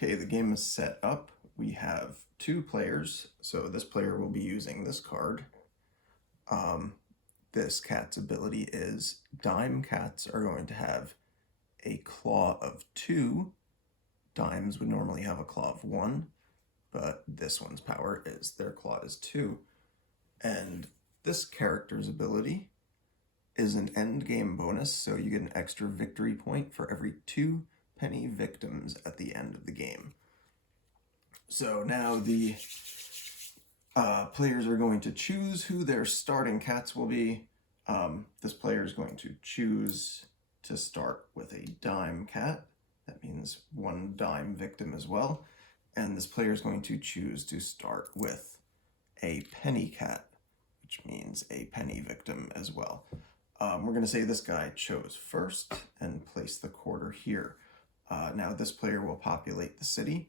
Okay, the game is set up. We have two players, so this player will be using this card. This cat's ability is dime cats are going to have a claw of 2. Dimes would normally have a claw of 1, but this one's power is their claw is 2. And this character's ability is an end game bonus, so you get an extra victory point for every 2 penny victims at the end of the game. So now the players are going to choose who their starting cats will be. This player is going to choose to start with a dime cat. That means 1 dime victim as well. And this player is going to choose to start with a penny cat, which means a penny victim as well. We're going to say this guy chose first and place the quarter here. Now this player will populate the city.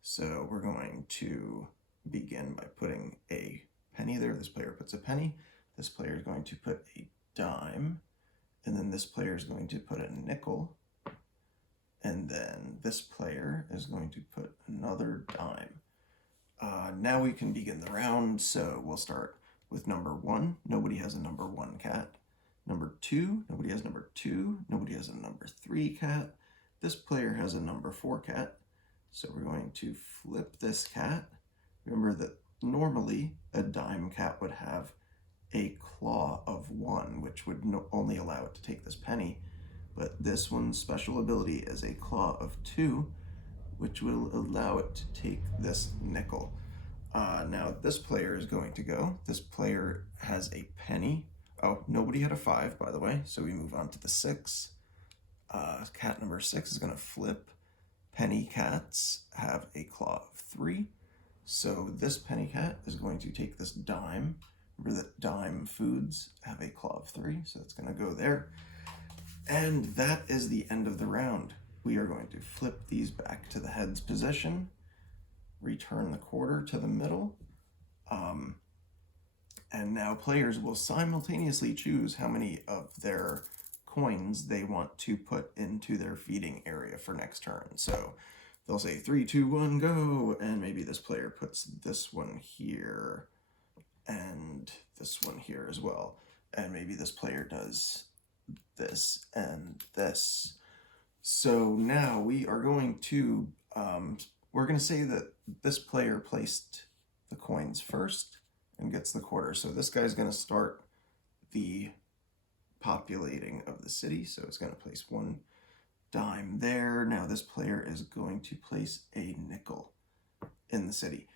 So we're going to begin by putting a penny there. This player puts a penny. This player is going to put a dime. And then this player is going to put a nickel. And then this player is going to put another dime. Now we can begin the round. So we'll start with number 1. Nobody has a number 1 cat. Number 2, nobody has number 2. Nobody has a number 3 cat. This player has a number 4 cat. So we're going to flip this cat. Remember that normally a dime cat would have a claw of 1, which would only allow it to take this penny. But this one's special ability is a claw of 2, which will allow it to take this nickel. Now this player is going to go. This player has a penny. Oh, nobody had a 5, by the way, so we move on to the 6. Cat number 6 is going to flip. Penny cats have a claw of 3. So this penny cat is going to take this dime. Remember that dime foods have a claw of 3, so it's going to go there. And that is the end of the round. We are going to flip these back to the heads position, return the quarter to the middle, and now players will simultaneously choose how many of their coins they want to put into their feeding area for next turn. So they'll say 3, 2, 1, go, and maybe this player puts this one here and this one here as well. And maybe this player does this and this. So now we are going to, we're going to say that this player placed the coins first and gets the quarter. So this guy's going to start the populating of the city. So it's going to place 1 dime there. Now this player is going to place a nickel in the city.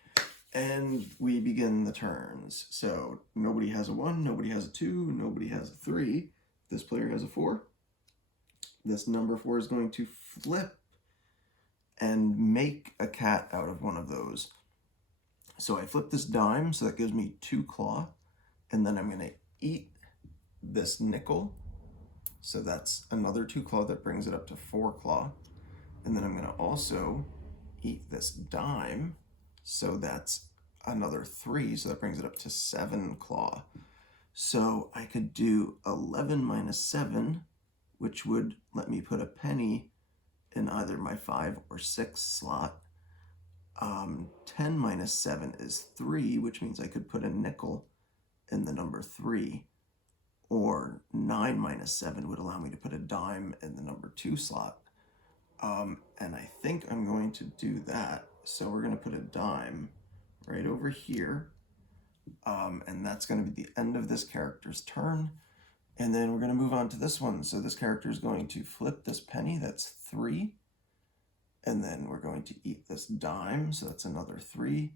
And we begin the turns. So nobody has a 1, nobody has a 2, nobody has a 3. This player has a 4. This number 4 is going to flip and make a cat out of one of those. So I flip this dime, so that gives me 2 claw. And then I'm going to eat this nickel. So that's another 2 claw that brings it up to 4 claw. And then I'm going to also eat this dime. So that's another 3. So that brings it up to 7 claw. So I could do 11 minus 7, which would let me put a penny in either my 5 or 6 slot. 10 minus 7 is 3, which means I could put a nickel in the number 3. Or 9 minus 7 would allow me to put a dime in the number 2 slot. And I think I'm going to do that. So we're going to put a dime right over here. And that's going to be the end of this character's turn. And then we're going to move on to this one. So this character is going to flip this penny. That's 3. And then we're going to eat this dime. So that's another 3.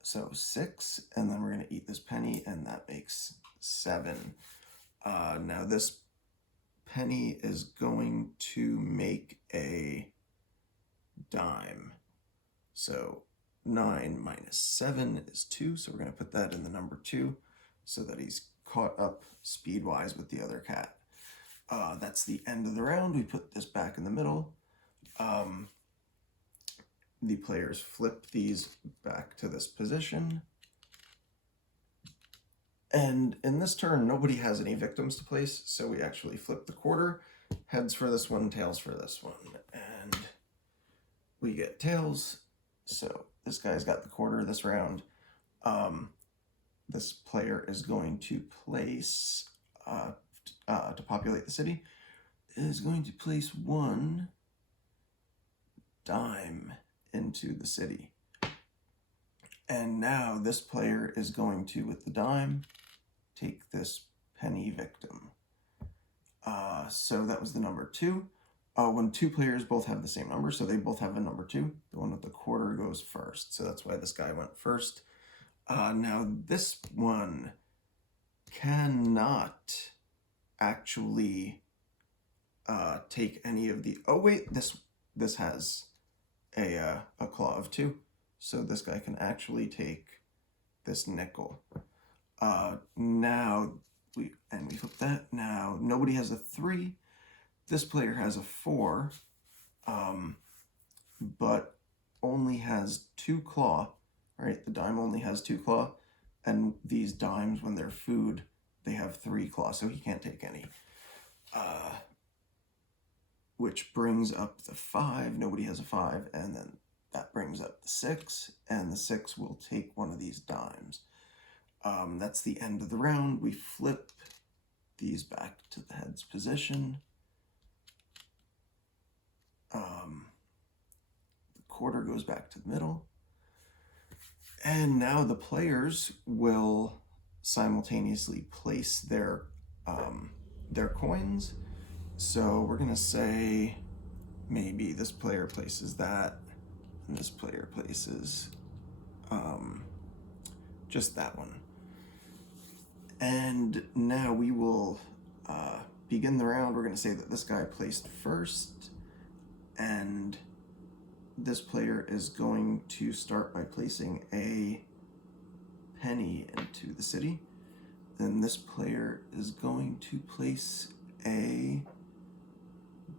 So 6. And then we're going to eat this penny. And that makes 7. Now this penny is going to make a dime. So 9 minus 7 is 2. So we're going to put that in the number 2 so that he's caught up speed-wise with the other cat. That's the end of the round. We put this back in the middle. The players flip these back to this position. And in this turn, nobody has any victims to place, so we actually flip the quarter. Heads for this one, tails for this one. And we get tails. So this guy's got the quarter this round. This player is going to place, to populate the city, is going to place 1 dime into the city. And now this player is going to, with the dime, take this penny victim. So that was the number 2. When 2 players both have the same number, so they both have a number 2, the one with the quarter goes first. So that's why this guy went first. Now this one cannot actually take any of the... Oh wait, this has a claw of 2. So this guy can actually take this nickel. Now, we flip that. Now, nobody has a 3. This player has a 4, but only has 2 claw, right? The dime only has 2 claw, and these dimes, when they're food, they have 3 claw, so he can't take any. Which brings up the 5. Nobody has a 5, and then that brings up the 6, and the 6 will take one of these dimes. That's the end of the round. We flip these back to the head's position. The quarter goes back to the middle. And now the players will simultaneously place their coins. So we're going to say maybe this player places that, and this player places just that one. And now we will begin the round. We're going to say that this guy placed first, and this player is going to start by placing a penny into the city. Then this player is going to place a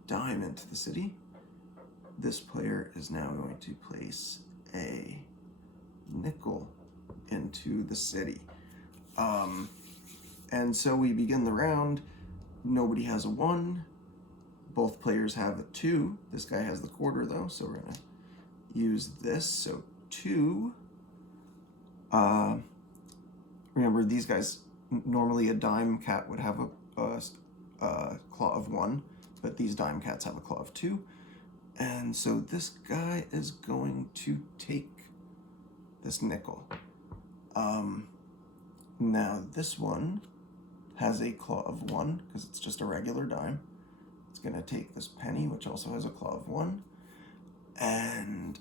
dime into the city. This player is now going to place a nickel into the city. And so we begin the round. Nobody has a 1. Both players have a 2. This guy has the quarter though, so we're gonna use this. So 2. Remember, these guys, normally a dime cat would have a claw of 1, but these dime cats have a claw of 2. And so this guy is going to take this nickel. Now this one has a claw of 1 because it's just a regular dime. It's going to take this penny, which also has a claw of 1. And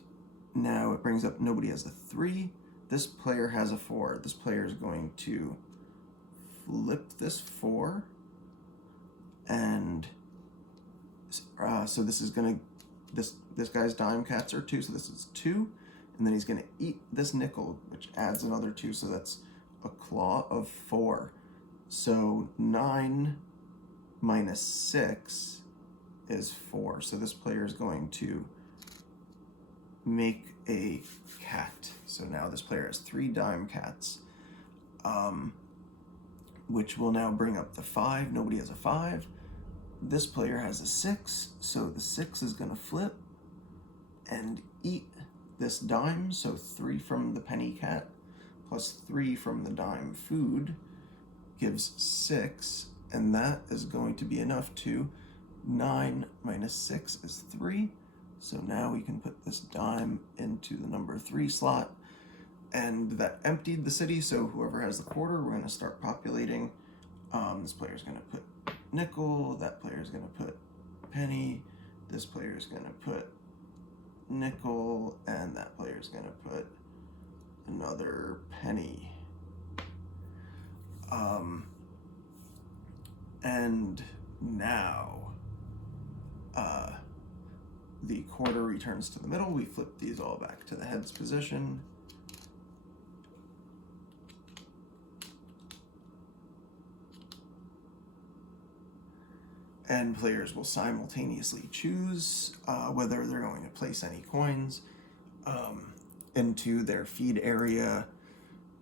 now it brings up nobody has a 3. This player has a 4. This player is going to flip this 4. And so this is going to, this guy's dime cats are 2, so this is 2. And then he's going to eat this nickel, which adds another 2, so that's a claw of 4. So 9 minus 6 is 4. So this player is going to make a cat. So now this player has 3 dime cats, which will now bring up the 5. Nobody has a 5. This player has a 6, so the 6 is going to flip and eat this dime. So 3 from the penny cat plus 3 from the dime food gives 6, and that is going to be enough to 9 minus 6 is 3. So now we can put this dime into the number 3 slot, and that emptied the city. So whoever has the quarter, we're going to start populating. This player is going to put nickel, that player is going to put penny, this player is going to put nickel, and that player is going to put another penny. And now the quarter returns to the middle. We flip these all back to the head's position. And players will simultaneously choose whether they're going to place any coins into their feed area.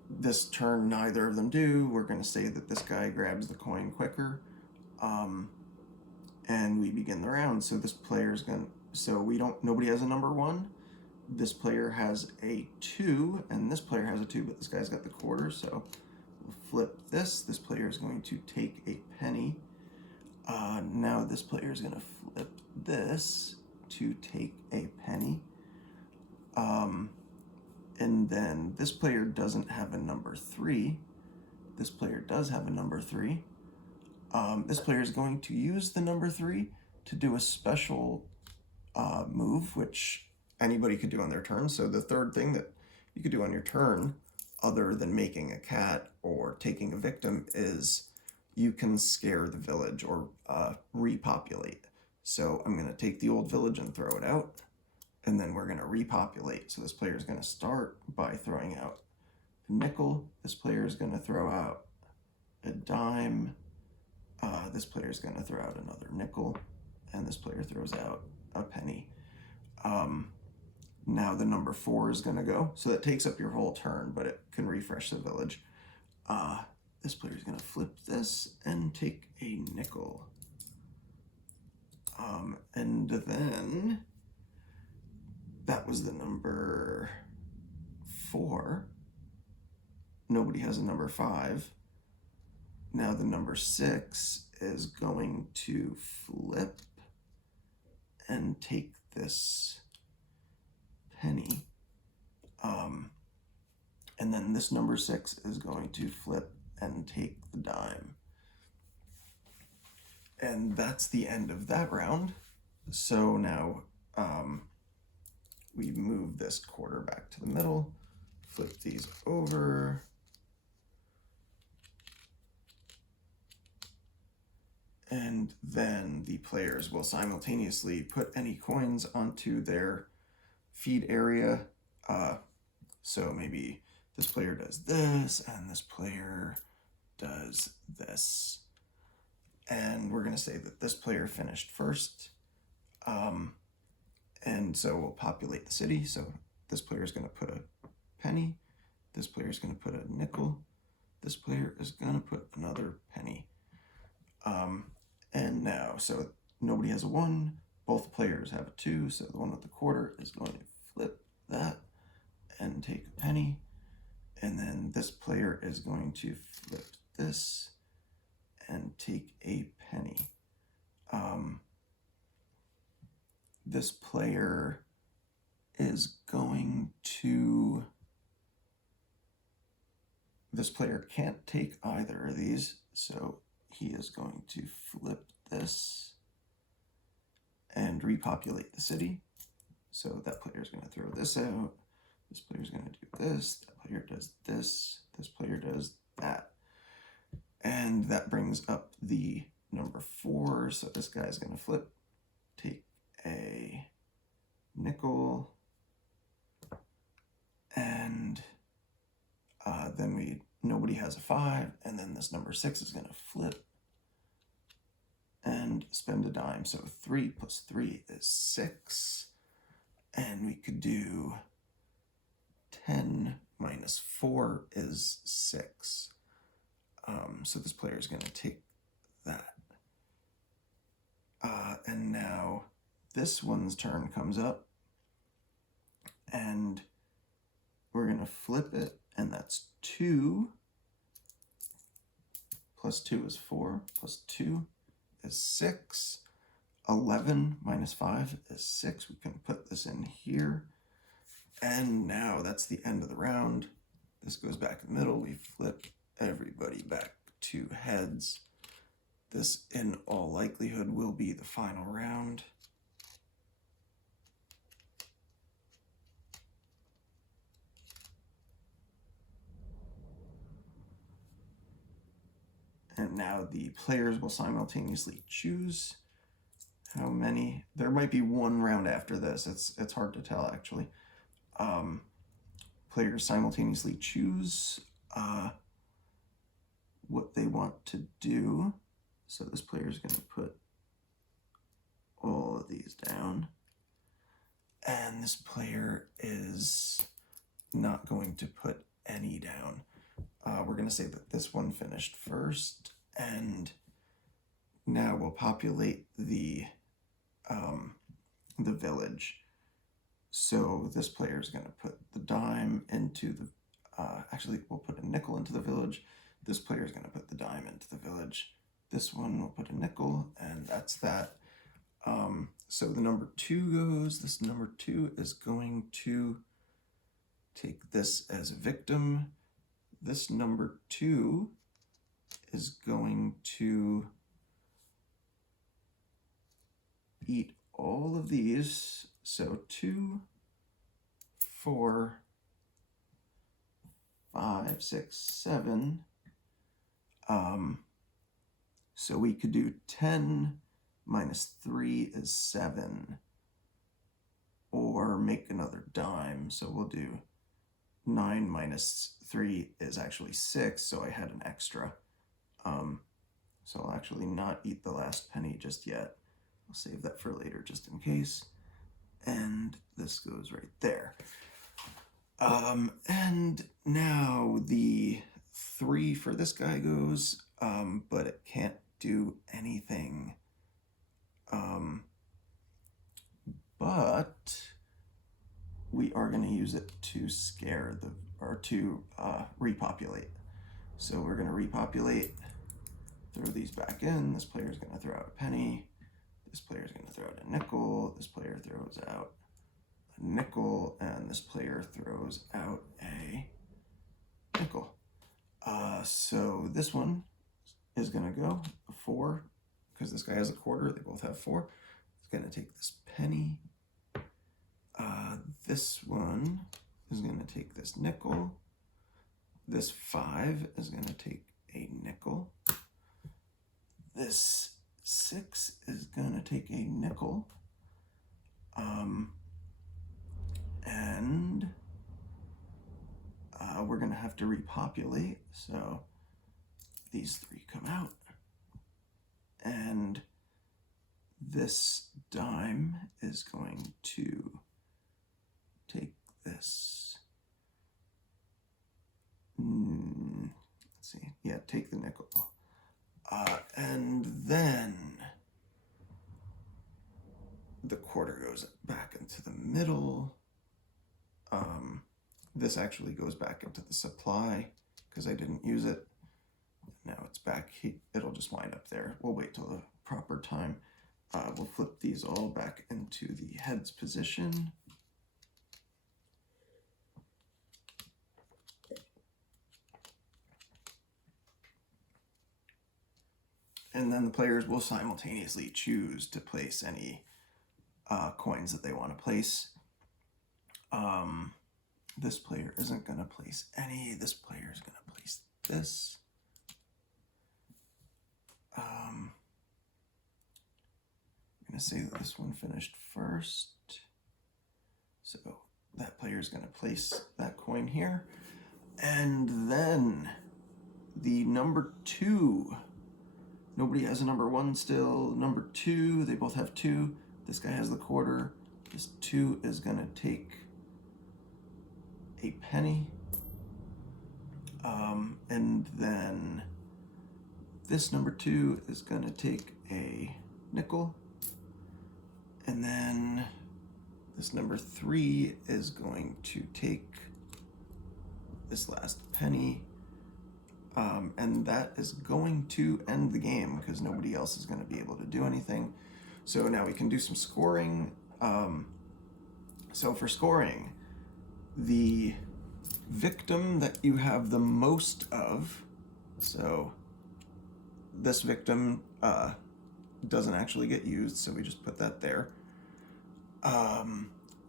This turn, neither of them do. We're going to say that this guy grabs the coin quicker. And we begin the round. So this player is going to, So nobody has a number 1. This player has a 2, and this player has a 2, but this guy's got the quarter, so we'll flip this. This player is going to take a penny. Now this player is going to flip this to take a penny. And then this player doesn't have a number 3. This player does have a number 3. This player is going to use the number 3 to do a special move, which anybody could do on their turn. So the third thing that you could do on your turn, other than making a cat or taking a victim, is you can scare the village or repopulate. So I'm going to take the old village and throw it out, and then we're going to repopulate. So this player is going to start by throwing out a nickel. This player is going to throw out a dime. This player is going to throw out another nickel, and this player throws out a penny. Now the number 4 is going to go. So that takes up your whole turn, but it can refresh the village. This player is going to flip this and take a nickel. And then that was the number 4. Nobody has a number 5. Now the number 6 is going to flip and take this penny. And then this number 6 is going to flip and take the dime. And that's the end of that round. So now we move this quarter back to the middle, flip these over, and then the players will simultaneously put any coins onto their feed area. So maybe this player does this, and this player does this. And we're going to say that this player finished first. And so we'll populate the city. So this player is going to put a penny. This player is going to put a nickel. This player is going to put another penny. And now, so nobody has a 1. Both players have a 2. So the one with the quarter is going to flip that and take a penny. And then this player is going to flip this and take a penny. This player is going to... This player can't take either of these, so he is going to flip this and repopulate the city. So that player is going to throw this out. This player is going to do this. That player does this. This player does that. And that brings up the number 4. So this guy is going to flip, take a nickel, and then nobody has a 5, and then this number 6 is going to flip and spend a dime. So 3 plus 3 is 6, and we could do 10 minus 4 is 6. So this player is going to take that. And now this one's turn comes up, and we're going to flip it, and that's 2. Plus 2 is 4, plus 2 is 6. 11 minus 5 is 6. We can put this in here. And now that's the end of the round. This goes back in the middle. We flip everybody back to heads. This, in all likelihood, will be the final round. And now the players will simultaneously choose how many. There might be one round after this. It's hard to tell, actually. Players simultaneously choose what they want to do. So this player is going to put all of these down. And this player is not going to put any down. We're going to say that this one finished first, and now we'll populate the the village. So this player is going to put the dime into the, actually we'll put a nickel into the village. This player is going to put the dime into the village. This one will put a nickel, and that's that. So the number 2 goes, this number 2 is going to take this as a victim. This number 2 is going to eat all of these. So 2, 4, 5, 6, 7. So we could do 10 minus 3 is 7, or make another dime. So we'll do 9 minus 3 is actually 6, so I had an extra. So I'll actually not eat the last penny just yet. I'll save that for later just in case. And this goes right there. And now the 3 for this guy goes, but it can't do anything. But we are going to use it to scare the, or to repopulate. So we're going to repopulate, throw these back in. This player is going to throw out a penny. This player is going to throw out a nickel. This player throws out a nickel, and this player throws out a nickel. So this one is going to go a 4, because this guy has a quarter. They both have 4. It's going to take this penny. This one is going to take this nickel. This 5 is going to take a nickel. This 6 is going to take a nickel. And we're going to have to repopulate. So these 3 come out. And this dime is going to take this. Let's see. Yeah, take the nickel. And then the quarter goes back into the middle. This actually goes back into the supply because I didn't use it. Now it's back. It'll just wind up there. We'll wait till the proper time. We'll flip these all back into the heads position. And then the players will simultaneously choose to place any coins that they want to place. This player isn't going to place any. This player is going to place this. I'm going to say that this one finished first. So that player is going to place that coin here. And then the number 2. Nobody has a number 1 still. Number 2, they both have 2. This guy has the quarter. This 2 is going to take a penny. And then this number 2 is going to take a nickel. And then this number 3 is going to take this last penny. And that is going to end the game because nobody else is going to be able to do anything. So now we can do some scoring. So for scoring, the victim that you have the most of, so this victim doesn't actually get used, so we just put that there.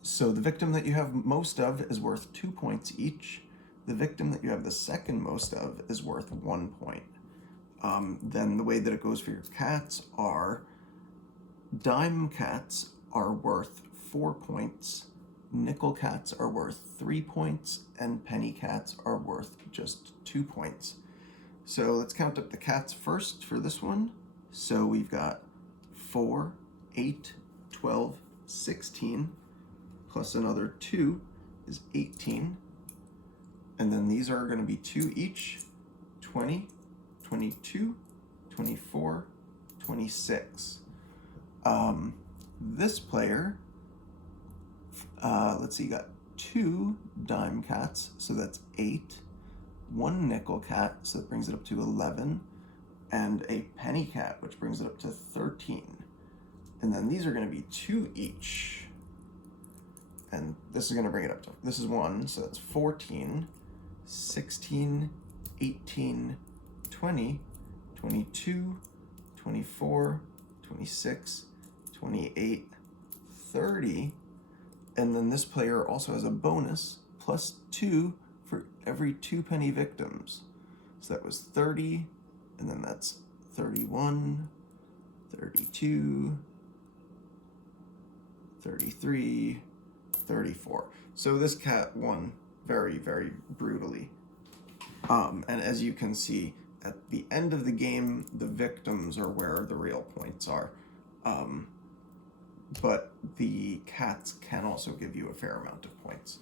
So the victim that you have most of is worth 2 points each. The victim that you have the second most of is worth 1 point. Then the way that it goes for your cats are, dime cats are worth 4 points, nickel cats are worth 3 points, and penny cats are worth just 2 points. So let's count up the cats first for this one. So we've got 4, 8, 12, 16, plus another 2 is 18. And then these are going to be 2 each, 20, 22, 24, 26. This player Let's see, you got 2 dime cats, so that's 8. 1 nickel cat, so that brings it up to 11. And a penny cat, which brings it up to 13. And then these are going to be 2 each. And this is going to bring it up to, this is 1, so that's 14, 16, 18, 20, 22, 24, 26, 28, 30. And then this player also has a bonus, plus 2 for every 2 penny victims. So that was 30, and then that's 31, 32, 33, 34. So this cat won very, very brutally. And as you can see, at the end of the game, the victims are where the real points are. But the cats can also give you a fair amount of points.